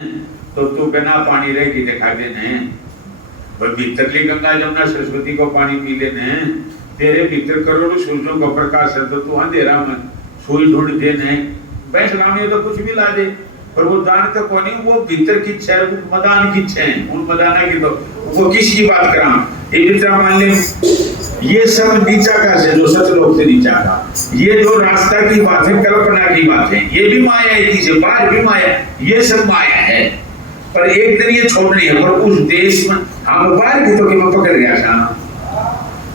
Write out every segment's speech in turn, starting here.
तो तू बिना पानी रहेगी दिखा देने भीतरली गंगा जमुना सरस्वती को पानी पी लेने तेरे भीतर करोड़ों सूर्यों का प्रकाश है तो तू अंधेरा में सुई ढूंढ देने बैठ रामी तो कुछ भी ला दे पर वो दान तो कौन नहीं वो भीतर की इच्छा है मदान की इच्छा है उन मदाना की तो वो किसकी बात करा ये जितना मान ले ये सब नीचा का है जो सतलोक से नीचा का ये जो रास्ता की बात है कल्पना की बात है ये भी माया है से बाहर भी माया ये सब माया है पर एक दिन ये छोड़नी है पर उस देश में हम बाहर की तो कि मैं पकड़ गया था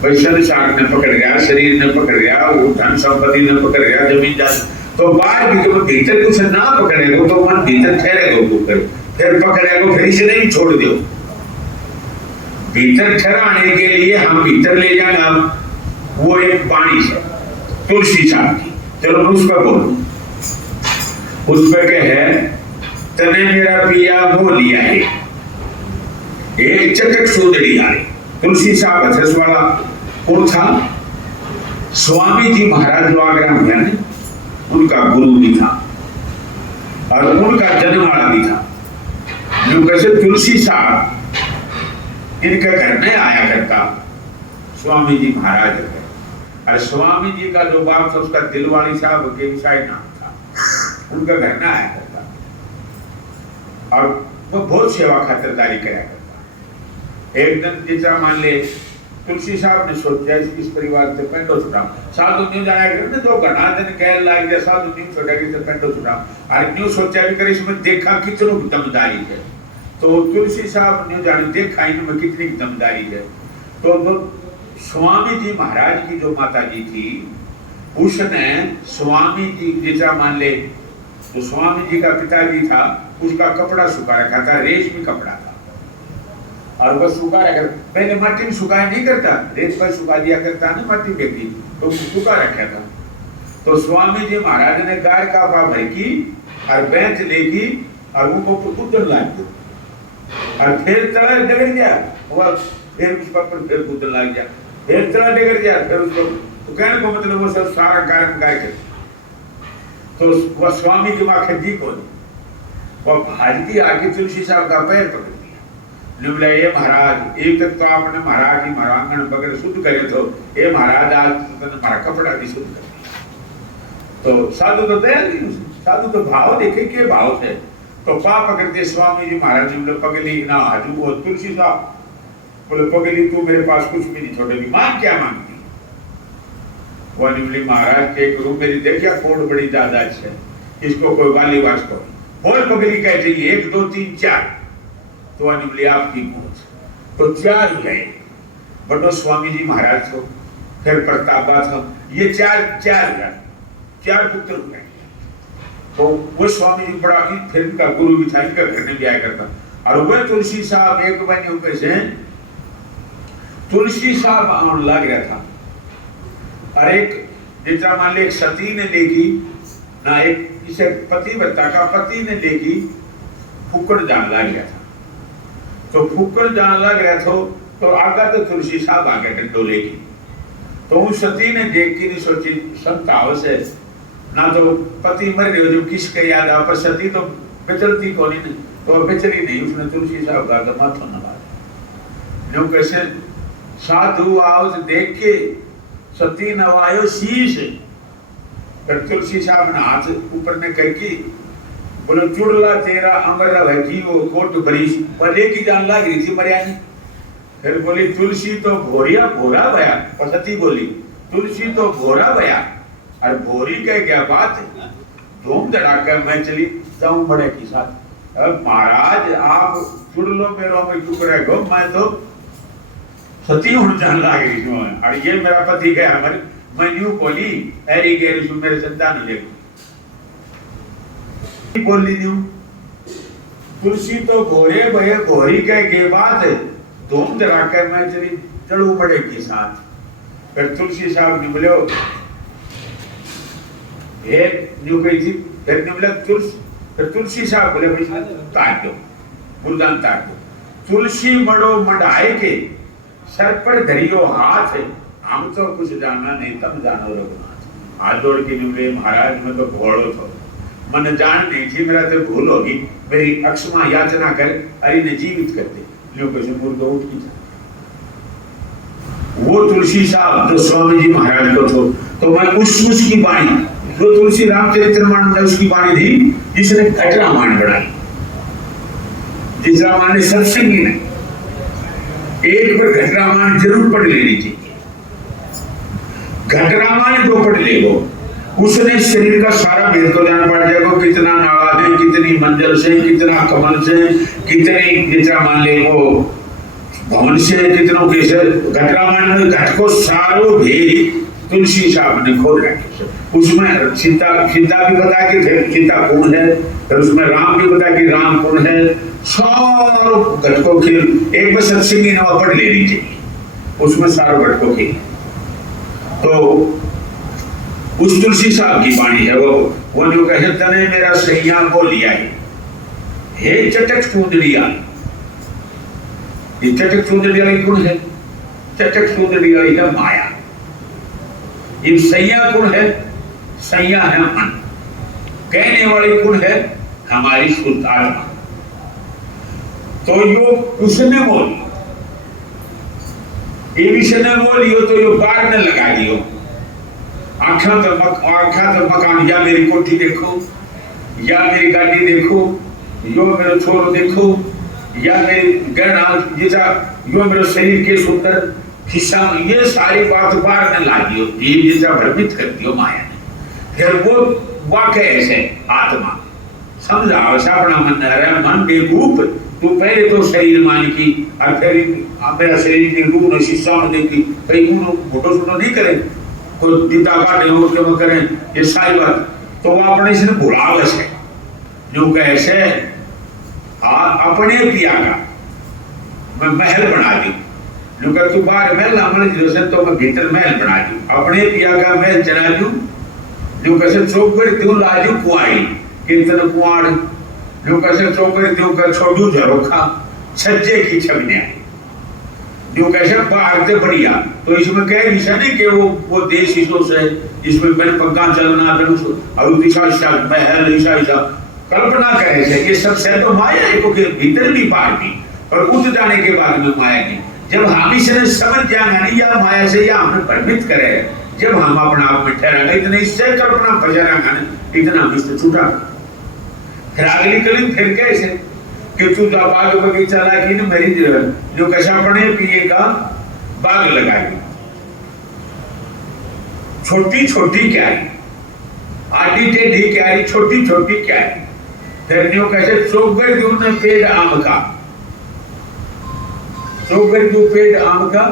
वैश्य शाख ने पकड़ गया शरीर ने पकड़ गया वो धन संपत्ति ने पकड़ गया जमीन जात तो बाहर भी तो भीतर कुछ ना पकड़ेगा तो मन भीतर ठहरेगा फिर पकड़ेगा फिर इसे नहीं छोड़ दो भीतर ठहराने के लिए हम भीतर ले जाना वो एक वाणी है तुलसी साहब की चलो मैं उस पर बोलूं उस पर क्या है तने मेरा पिया वो लिया है एक चटक सुंदरी आ रही तुलसी साहब अथस वाला कौन था स्वामी जी महाराज जो आगरा में है उनका गुरु भी था और उनका जन्म वाला भी था जो कैसे तुलसी साहब इनके घर में आया करता स्वामी जी महाराज है और स्वामी जी का जो बाप था उसका दिलवाड़ी साहब के ईसाई नाम था उनका घर में आया करता और वो बहुत सेवा खातिरदारी कराया करता एक दिन जितना मान ले तुलसी साहब ने सोचा इस परिवार से पेंडो छुड़ा साधु न्यू जाया कर जो घना दिन कह लाग गया साधु न्यू छोटा कि पेंडो छुड़ा और न्यू सोचा भी करे इसमें देखा कितनों की दमदारी है तो तुलसी साहब ने जाने देखा इनमें कितनी दमदारी है तो स्वामी जी महाराज की जो माता जी थी उसने स्वामी जी जितना मान ले तो स्वामी जी का पिताजी था उसका कपड़ा सुखा रखा था रेशमी कपड़ा था और वह सुखा रखा पहले मट्टी में सुखाया नहीं करता रेत पर सुखा दिया करता ना मट्टी फेंकी तो सुखा रखा था तो स्वामी जी महाराज ने गाय का पा भर की और बैंच लेगी और उनको कूदन लाग दी और फिर तला डगर गया वह फिर उस पर फिर कूदन लग गया फिर तला डगर गया फिर उसको तो कहने को मतलब वो सब सारा कारण गाय कर तो वह स्वामी की माँ खजी को वह भाजती आके तुलसी साहब का पैर पकड़ लिया बोला ये महाराज एक तक तो आपने महाराज की महारांगण वगैरह शुद्ध करे तो ये महाराज आज तो हमारा कपड़ा भी शुद्ध कर दिया तो साधु तो दया नहीं साधु तो भाव देखे के भाव है तो पाप पकड़ते स्वामी जी महाराज ने पगली ना हाजू वो तुलसी साहब बोले पगली तू मेरे पास कुछ भी नहीं छोड़ेगी मांग क्या मांगती वो बोली महाराज के करूं मेरी देखिए कोड बड़ी ज्यादा है इसको कोई वाली वास को बोल पगली कह चाहिए 1 2 3 4 तो बोली आपकी पहुंच तो 4 गए बड़ो स्वामी जी महाराज को फिर प्रताप था ये 4 पुत्र हुए तो वो स्वामी जी बड़ा फिर इनका गुरु भी था इनका घर में भी आया करता और वह तुलसी साहब एक महीने ऊपर से तुलसी साहब आने लग रहा था और एक जितना मान ले एक सती ने देखी ना एक इसे पति बता का पति ने देखी फुकड़ जान लग गया था तो फुकड़ जान लग रहा था तो आगा तो तुलसी साहब आ गए डोले की तो उस सती ने देख के नहीं सोची संताव से ना तो पति मर गए जो किसके याद आ पर सती तो बेचलती कौन नहीं तो बेचली नहीं उसने तुलसी साहब का माथा नवा जो कैसे साधु आओ देख के सती नवायो शीश फिर तुलसी साहब ने हाथ ऊपर ने करके बोले चुड़ला तेरा अमर रह जी वो कोट बरीश पले की जान लग रही थी मरिया ने फिर बोली तुलसी तो भोरिया भोरा भया और सती बोली तुलसी तो भोरा भया और भोरी का क्या बात है धूम धड़ाका मैं चली जाऊं बड़े के साथ अब महाराज आप चुड़ लो मेरे में क्यों करेगा मैं तो सती हूं जान लग रही हूं और ये मेरा पति गया हमारे मैं न्यू बोली ऐरी गैरी सु मेरे संतान हो जाएगी बोली न्यू तुलसी तो घोरे भये घोरी का के बात है धूम धड़ाका मैं चली चढ़ू बड़े के साथ फिर तुलसी साहब ने बोले तुलसी साहब बोले ताक दो गुरदान ताक दो तुलसी मड़ो मंडाए के सर पर धरियो हाथ हम तो कुछ जानना नहीं तब जानो रघुनाथ हाथ जोड़ के निमले महाराज में तो घोड़ो थो मन जान नहीं थी, मेरा तो भूल होगी, मेरी अक्षमा याचना कर, अरे ने जीवित कर दे। लो कैसे मुर्दा उठ की वो तुलसी साहब जो स्वामी जी महाराज को तो मैं उसकी वाणी जो तुलसी रामचरितमानस में उसकी वाणी थी जिसने घट रामायण बनाई, जिस रामायण ने सत्संगी ने एक बार घट रामायण जरूर पढ़ लेनी चाहिए। घट रामायण जो पढ़ लेगो उसने शरीर का सारा भेद को जान पड़ जाएगा, कितना नाड़ा है, कितनी मंजिल से, कितना कमल से, कितनी जितना मान ले वो भवन से, कितनों के से। घट रामायण में घट को सारो भेद तुलसी साहब ने खोल रखे। उसमें सीता भी बता के फिर सीता कौन है, फिर उसमें राम भी बता कि राम कौन है, सारो घट को खेल एक बार सत्संगी नवा पढ़ लेनी चाहिए, उसमें सारो घट को खेल। तो उस तुलसी साहब की वाणी है वो जो कहे तने मेरा सैया को लिया है, हे चटक सुंदरिया। ये चटक सुंदरिया कौन है? चटक सुंदरिया है माया। ये सैया कौन है? सैया है मन। कहने वाली कौन है? हमारी शुद्ध आत्मा। तो यो उसने बोली, ये विषय ने बोलियो तो यो बार ने लगा दियो। आँखा तो मकान, या मेरी कोठी देखो, या मेरी गाड़ी देखो, यो मेरा छोरो देखो, या मेरी गहना जैसा, यो मेरा शरीर के सुंदर हिस्सा, ये सारी बात बार ने लागियो, ये जैसा भ्रमित कर दियो माया ने। फिर वो वाकई ऐसे आत्मा समझा अपना मन है, मन बेवकूफ, तू पहले तो शरीर मान की और फिर मेरा शरीर की रूह ने शीशा में देखी, भाई फोटो शोटो नहीं करे, कोई दीदा काटे हो क्यों करें, ये सारी बात तो वो अपने इसने बुलावस है जो कैसे अपने पिया का मैं महल बना दी, जो कह तू बाहर महल हमने जैसे तो मैं भीतर महल बना दी, अपने पिया का महल चला दू, जो कैसे चौक पर क्यों लाजू कुआई कीर्तन कुआड़, जो कैसे चौक पर क्यों कर छोड़ू झरोखा छज्जे की छवने आई, जो कैसे बाहर से बढ़िया। तो इसमें कह विषय नहीं कि वो देश हिस्सों से जिसमें मैंने पक्का चलना और दिशा महल ईशा कल्पना करे से ये सब से तो माया है को के भीतर भी बाहर भी, पर उठ जाने के बाद में माया की जब हम इसे समझ जाएंगे नहीं या माया से या हमें भ्रमित करे, जब हम अपना आप में ठहराएंगे इतने इससे कल्पना फंसा इतना हम इससे छूटा। फिर अगली कली फिर कैसे कि तू बाग बगीचा लागी ना मेरी जो कैसा पड़े पिए का बाग लगाई, छोटी छोटी क्या है, आधी टेढ़ी क्या है, छोटी छोटी क्या है, धरनियों कैसे चौगड़ दूं न पेड़ आम का, चौगड़ दूं पेड़ आम का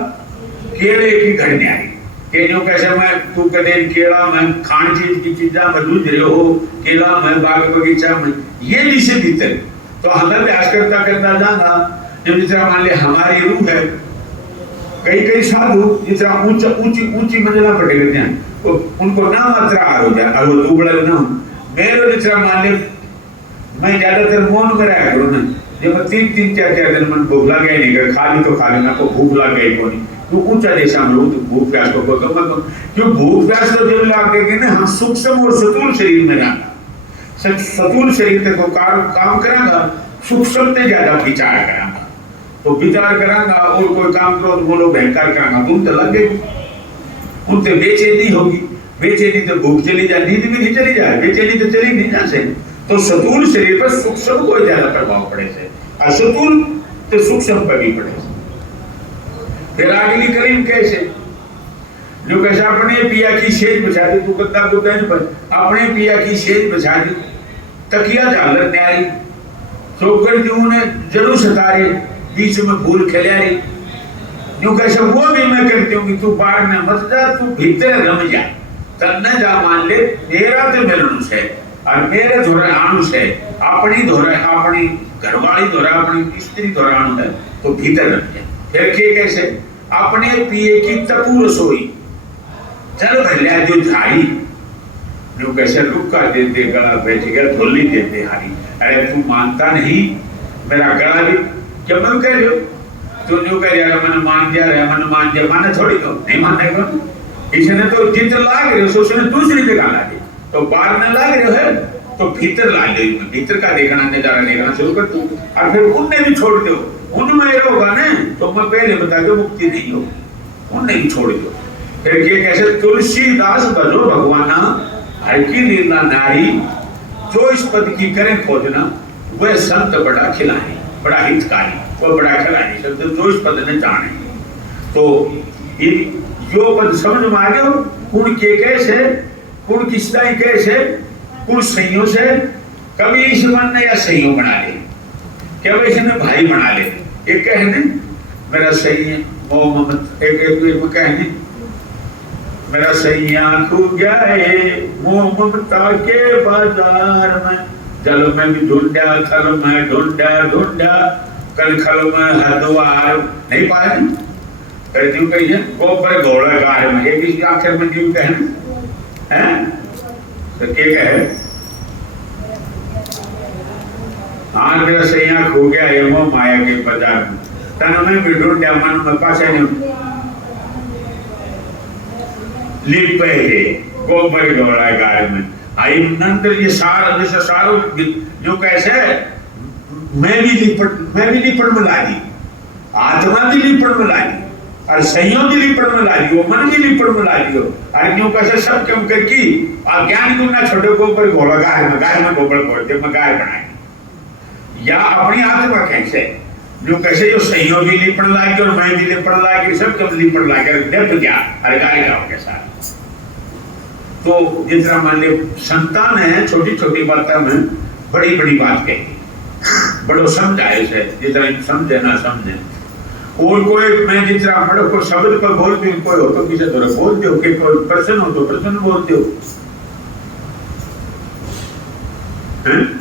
केले की घड़ने आई, के जो कैसे मैं तू कदे केला में खान चीज की चीजा में दूध रहे हो, केला में बाग बगीचा में ये विषय भीतर तो हमें अभ्यास करता जाना। जब जिस तरह मान लिया हमारी रूह है, कई कई साधु जिस तरह ऊंची मंजिला पर टिकते हैं, तो उनको ना मात्रा आ हो जाए, वो दुबड़ा ना हो। मेरे जिस तरह मान लिया मैं ज्यादातर मौन में रहा करूँ ना, जब 3-3 4-4 दिन मन भूख लगे नहीं कर, खाली तो खाली ना को भूख लग गई को नहीं, तो ऊंचा देशा में तो भूख प्यास को तो मैं क्यों भूख प्यास तो जब लगेगी ना हम सूक्ष्म और स्थूल शरीर में रहना, स्थूल शरीर तक काम करांगा, सूक्ष्म से ज्यादा विचार करांगा, तो विचार करांगा और कोई काम करो तो बोलो भयंकर करांगा, तुम तो लगे उनसे बेचैनी होगी, बेचैनी तो भूख चली जाए, नींद भी नहीं चली जाए, बेचैनी तो चली नहीं जा से, तो स्थूल शरीर पर सूक्ष्म को ज्यादा प्रभाव पड़े से, और स्थूल तो सूक्ष्म पर भी पड़े से। फिर अगली करीम कैसे जो कैसे अपने पिया की सेज बचा दी, तू कद्दा को कहने पर अपने पिया की सेज बचा दी, तकिया झालर न्यारी, चौकड़ क्यों ने जरूर सतारे, बीच में फूल खिलारी, जो कैसे वो भी मैं कहती हूँ कि तू बाहर में मत जा, तू भीतर रम जा, तन्ने जा मान ले तेरा तो मेलनुस है और मेरे धोरा आनुस है, अपनी धोरा अपनी घरवाली धोरा अपनी स्त्री धोरा आनु है, तो भीतर रम जा। फिर के कैसे अपने पिए की तपू रसोई, चलो भले जो झाड़ी जो कैसे रुका देते गला बैठ गया धोली देते हारी, अरे तू मानता नहीं मेरा गला भी क्या मैं कह रही हो, तू जो कह रहा मन मान जा माने थोड़ी तो नहीं मानेगा, इसने तो जित लाग रहे हो उसने दूसरी जगह लागे, तो बार में लाग रहे है तो भीतर ला ले, भीतर का देखना नजारा देखना शुरू कर दो, और फिर उनने भी छोड़ दो, उनमें होगा ना तो मैं पहले बता दो मुक्ति नहीं होगी, उनने भी छोड़ दो। फिर ये कैसे तुलसीदास बजो भगवाना, हर की लीला नारी, जो इस पद की करें खोजना, वह संत बड़ा खिलानी, बड़ा हितकारी, वो बड़ा खिलानी शब्द जो इस पद ने जाने। तो ये जो पद समझ में आ गए, कुण के कैसे, कुण किस तरह कैसे, कुण संयोग से, कभी इस मन ने या संयोग बना ले, क्या वह इसने भाई बना ले, एक कहने मेरा सही है मोह ममता, एक कहने मेरा सैया खो गया है मोह ममता के बाजार में, जल में भी ढूंढा, थल में ढूंढा ढूंढा, कल खल में हरद्वार नहीं पाया। फिर क्यों कहिए गोबर घोड़ा गाय में, एक इसके आखिर में क्यों कहना है, तो क्या कहे, हाँ मेरा सैया खो गया है मोह माया के बाजार में, तन में भी ढूंढा मन में पासे नहीं लिप है गोबर घोड़ा गाय में। आई नंतर ये सारा जैसे सारो जो कैसे मैं भी लिपट में ला दी, आत्मा भी लिपट में ला दी, और संयोग भी लिपट में ला दी, वो मन भी लिपट में ला दियो, और क्यों कैसे सब क्यों करके अज्ञान को ना छोटे गोबर घोड़ा गाय में गोबर खोलते मैं गाय बनाई, या अपनी आत्मा कैसे जो कैसे जो संयोग भी लिपट लागे और मैं भी लिपट लागे, सब कब लिपट लागे, डेप क्या अरे गाय का हो गया सारा। तो जिस तरह मान लो संतान है, छोटी छोटी बातों में बड़ी बड़ी बात कही, बड़ो समझाए से जिस तरह समझे ना समझे, और कोई मैं जिस तरह बड़ो को शब्द पर बोल दूं, कोई हो तो किसी तरह बोल दो, कि कोई प्रश्न हो तो प्रश्न बोल दो, हैं